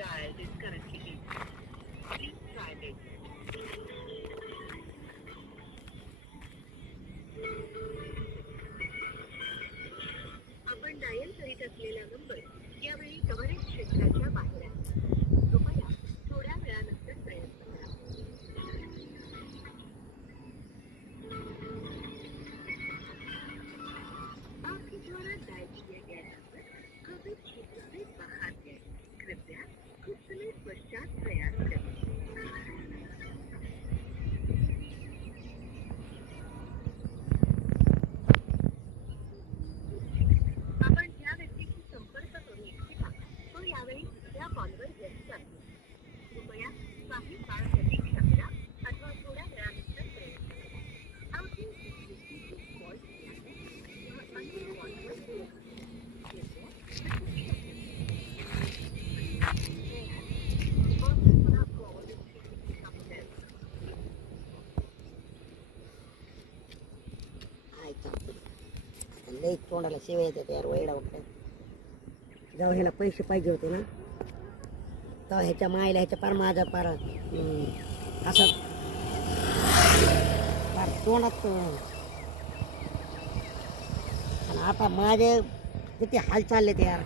dialed is currently busy. Please try later. last train. लई तोंडाला शिवाय येतात यार वैडा उठल्या जेव्हा ह्याला पैसे पाहिजे होते ना तेव्हा ह्याच्या मायला ह्याच्या पार माझा पार असं. पार तोंडात आणि आता माझे किती हाल चालले ते यार.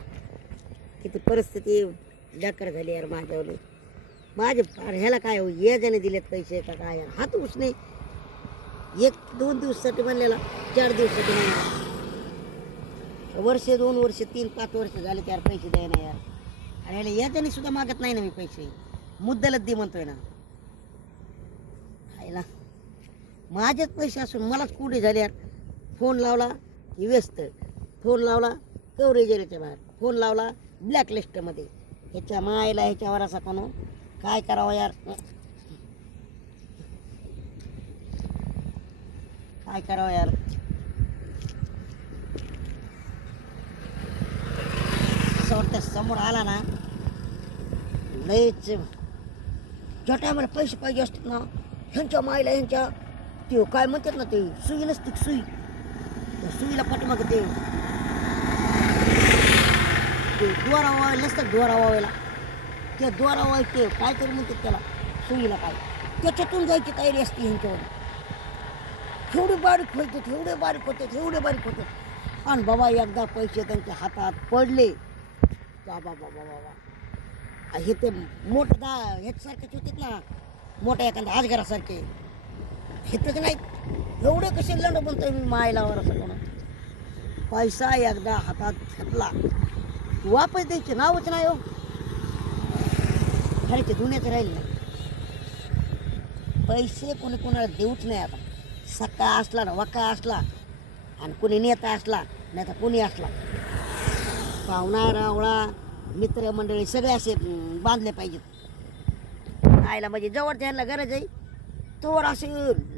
किती परिस्थिती डकर झाली यार माझ्यावर. माझे पार ह्याला काय हो याच्याने दिलेत पैसे का काय हात उसने. एक दोन दिवसासाठी बनलेला चार दिवसासाठी बनलेला. वर्ष दोन वर्ष तीन पाच वर्ष झाले त्यावर पैसे द्याय ना यार. आणि याला याच्याने सुद्धा मागत नाही ना मी पैसे. मुद्दलच दे म्हणतोय ना. खायला माझेच पैसे असून मलाच कुठे झाले यार? फोन लावला की व्यस्त. फोन लावला कवरेज एरियाच्या बाहेर. फोन लावला ब्लॅकलिस्टमध्ये ह्याच्या मायला ह्याच्यावर असा कोण काय करावं यार? काय करावं यार? असं वाटतं समोर आला ना लयच ज्या टायमाला पैसे पाहिजे असतात ना ह्यांच्या मायला ह्यांच्या ते काय म्हणतात ना ते सुई नसते सुई? त्या सुईला पाठीमाग ते ते द्वारा वावायला नसतात द्वारा वावायला ते द्वारा वावायचे काय तरी म्हणतात त्याला सुईला काय? त्याच्यातून जायची तयारी असते ह्यांच्यावर. एवढे बारीक होते एवढे बारीक होते एवढे बारीक होते. आणि बाबा एकदा पैसे त्यांच्या हातात पडले बाबा बाबा बाबा हे ते मोठं दा ह्याच्यासारखेच होते ना. मोठ्या एखाद्या आजगरासारखे. हे तर नाही एवढे कसे लंड बोलतोय मी मायलावर असं कोण पैसा एकदा हातात घेतला. वापस द्यायचे नावच नाही हो. खरे ते राहील नाही. पैसे कोणी कोणाला देऊच नाही आता. सक्का असला ना वक्का असला आणि कोणी नेता असला नाही तर कोणी असला. पाहुणा रावळा मित्रमंडळी सगळे असे बांधले पाहिजेत. आयला म्हणजे जवळ त्यांना गरज आहे. तोवर असे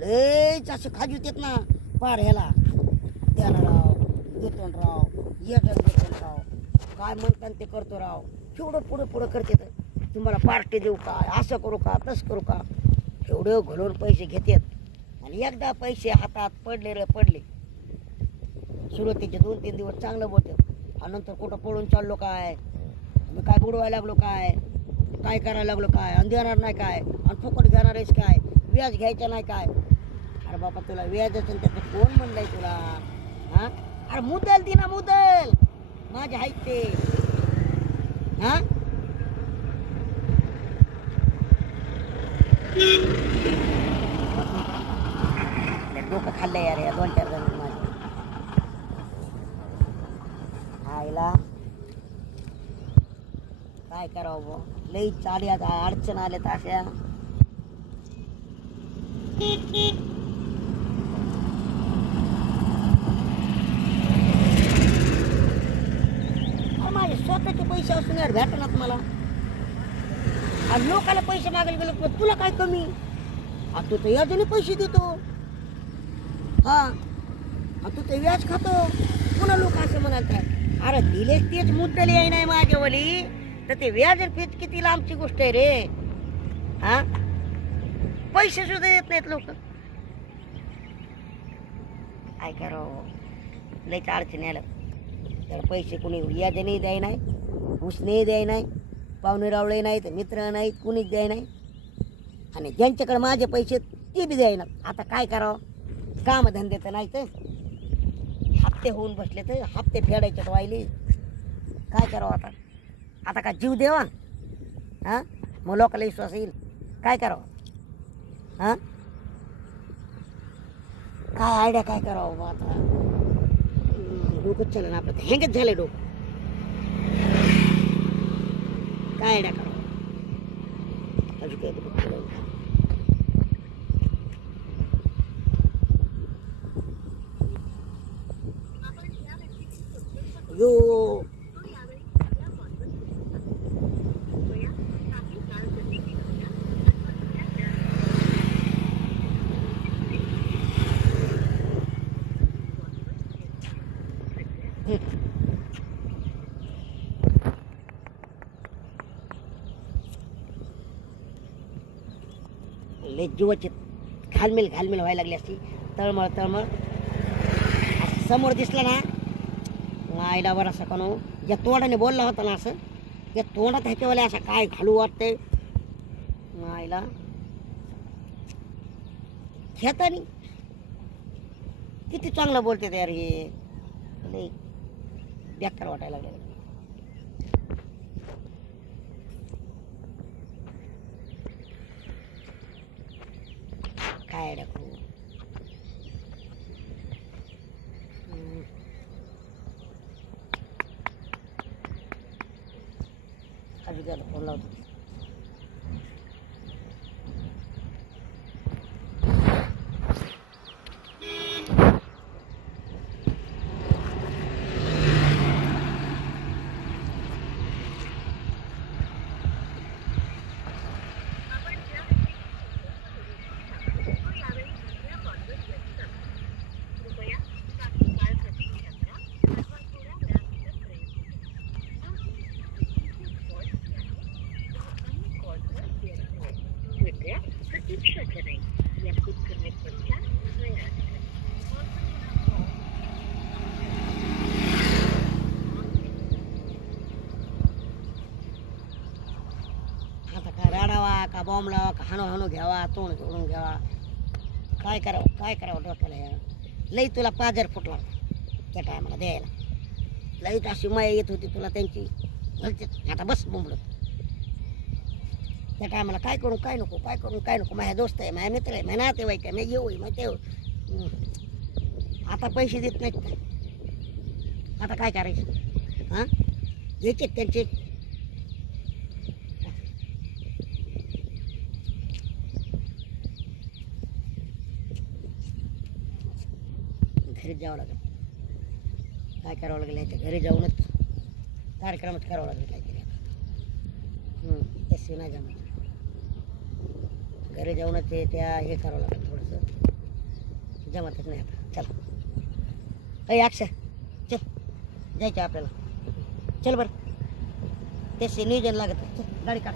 लयच असे खाजूत येत ना पार ह्याला त्याला राव देतो राव येतं राव. काय म्हणतात ते करतो राव. केवढं पुढं पुढं करते तर तुम्हाला पार्टी देऊ का असं करू का तसं करू का? एवढं घालून पैसे घेतात. आणि एकदा पैसे हातात पडले रे पडले. सुरुवातीचे दोन तीन दिवस चांगलं बोलतं. आणि नंतर कुठं पळून चाललो काय? मी काय बुडवायला लागलो काय? काय करायला लागलो काय? आणि देणार नाही काय? आणि फुकट घेणार आहेस काय? व्याज घ्यायचं नाही काय? अरे बाबा तुला व्याज असेल त्याचं कोण म्हणलंय तुला? हा? अरे मुदल दे ना मुदल! माझे आहेत ते. हा? डोकं खाल्लं यार या दोन चार जण माझे आईला काय करावं बुवा? लई चाली आता अडचण आले तर अशा. अरे माझे स्वतःचे पैसे असून यार भेटणार मला. आणि लोकाला पैसे मागायला गेलो तर तुला काय कमी? आ तू तर अजूनही पैसे देतो. हा. आ तू तर व्याज खातो. पुन्हा लोक असं म्हणाल काय अरे दिलेच तेच मुद्दल याय नाही माझ्यावली. तर ते व्याज फीज किती लांबची गोष्ट आहे रे? हा? पैसे सुद्धा येत नाहीत लोक. काय करावं? लयच अडचणी आलं तर पैसे कोणी व्याजने द्याय नाही उसने द्याय नाही पाहुणे रावळे नाहीत मित्र नाहीत कुणीच द्याय नाही. आणि ज्यांच्याकडे माझे पैसे ते बी द्यायना आता काय करावं? कामधंदे तर नाही तर हप्ते होऊन बसले तर हप्ते फेडायचे वाहिले काय करावं आता? आता का जीव देवा हां? मग लोकांना विश्वास येईल. काय करावं? हां? काय आयडिया काय करावं बा आता? डोकंच चालेल ना आपलं. हेंगच झालं डोकं. काय आयडिया करावं? अजून काय डोकं यो. लय जीवाची घालमेल घालमेल व्हायला लागली असती तळमळ तळमळ. समोर दिसलं ना आईला बरं असं कोण ज्या तोंडाने बोलला होता ना असं त्या तोंडात ह्याच्यावाले असं काय घालू वाटतंय? आईला. खेतानी. किती चांगलं बोलते यार हे लय बेकार वाटायला लागलं काय अडकू हम्म. अजून त्याला फोन लावतो आता काय राडावा का बॉम्बलावा का हाणू हाणू घ्यावा तोंड जोडून घ्यावा? काय करावं काय करावं डोक्याला या लई तुला पाजर फुटला त्या टायमाला द्यायला. लईत अशी माया येत होती तुला त्यांची. आता बस बोंबडत त्या टायमाला काय करू काय नको काय करू काय नको? माझ्या दोस्त आहे माझ्या मित्र आहे माझ्या नातेवाईक आहे मी येऊ मग ते आता पैसे देत नाहीत काय? आता काय करायचं? हां? घ्यायचे त्यांचे. घरीच जावं लागेल. काय करावं लागेल याच्या घरी जाऊनच कार्यक्रमच करावं लागेल काहीतरी आता. हं, तशी नाही जमत. घरी जाऊनच ते त्या हे करावं लागेल थोडंसं. जमतच नाही आता चल. अय अक्षय चल. जायचं आपल्याला. चल बरं. ते नियोजन लागत गाडी काढ.